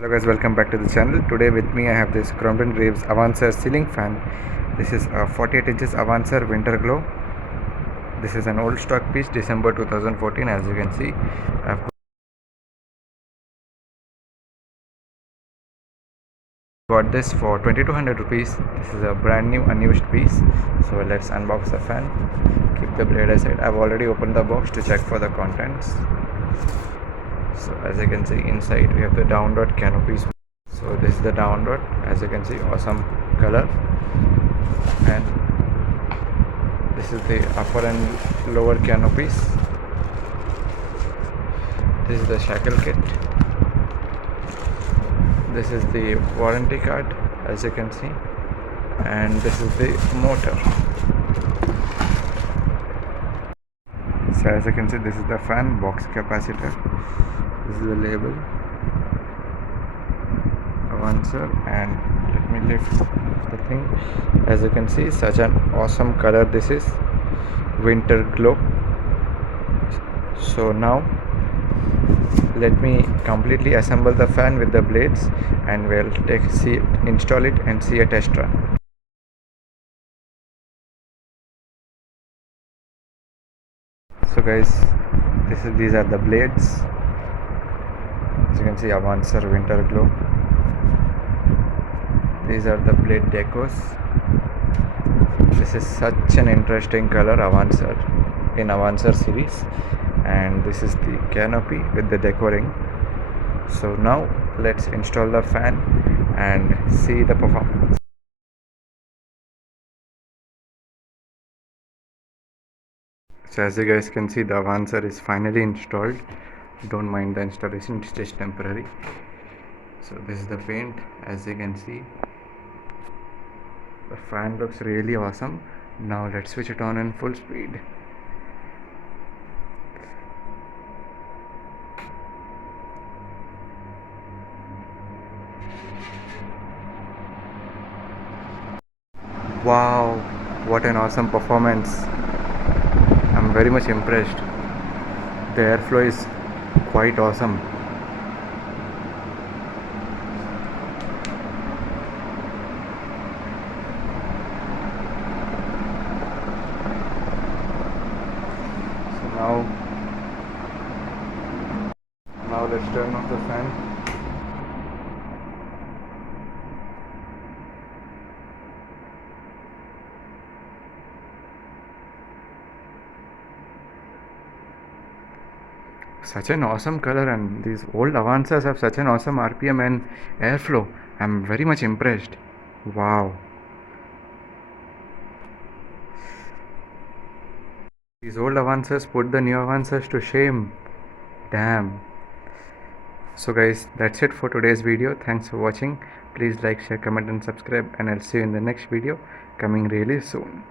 Hello guys, welcome back to the channel. Today with me I have this Crompton Greaves Avancer ceiling fan. This is a 48 inches Avancer winter glow. This is an old stock piece, December 2014. As you can see, I've got this for 2200 rupees. This is a brand new unused piece. So let's unbox the fan. Keep the blade aside. I've already opened the box to check for the contents. So as you can see, inside we have the downward canopies. So this is the downward, as you can see, awesome color. And this is the upper and lower canopies. This is the shackle kit. This is the warranty card, as you can see, and this is the motor. So as you can see, this is the fan box capacitor. This is the label Avancer, and let me lift the thing. As you can see, such an awesome color. This is winter glow. So now let me completely assemble the fan with the blades, and we'll install it and see a test run. So guys, these are the blades. As you can see, Avancer winter glow. These are the blade decos. This is such an interesting color, Avancer, in Avancer series. And this is the canopy with the decoring. So now let's install the fan and see the performance. So as you guys can see, the Avancer is finally installed. Don't mind the installation, it's just temporary. So this is the paint. As you can see, the fan looks really awesome. Now let's switch it on in full speed. Wow, what an awesome performance. I'm very much impressed. The airflow is quite awesome. So now let's turn off the fan. Such an awesome color, and these old Avancers have such an awesome RPM and airflow. I'm very much impressed. Wow. These old Avancers put the new Avancers to shame. Damn. So guys, that's it for today's video. Thanks for watching. Please like, share, comment and subscribe, and I'll see you in the next video coming really soon.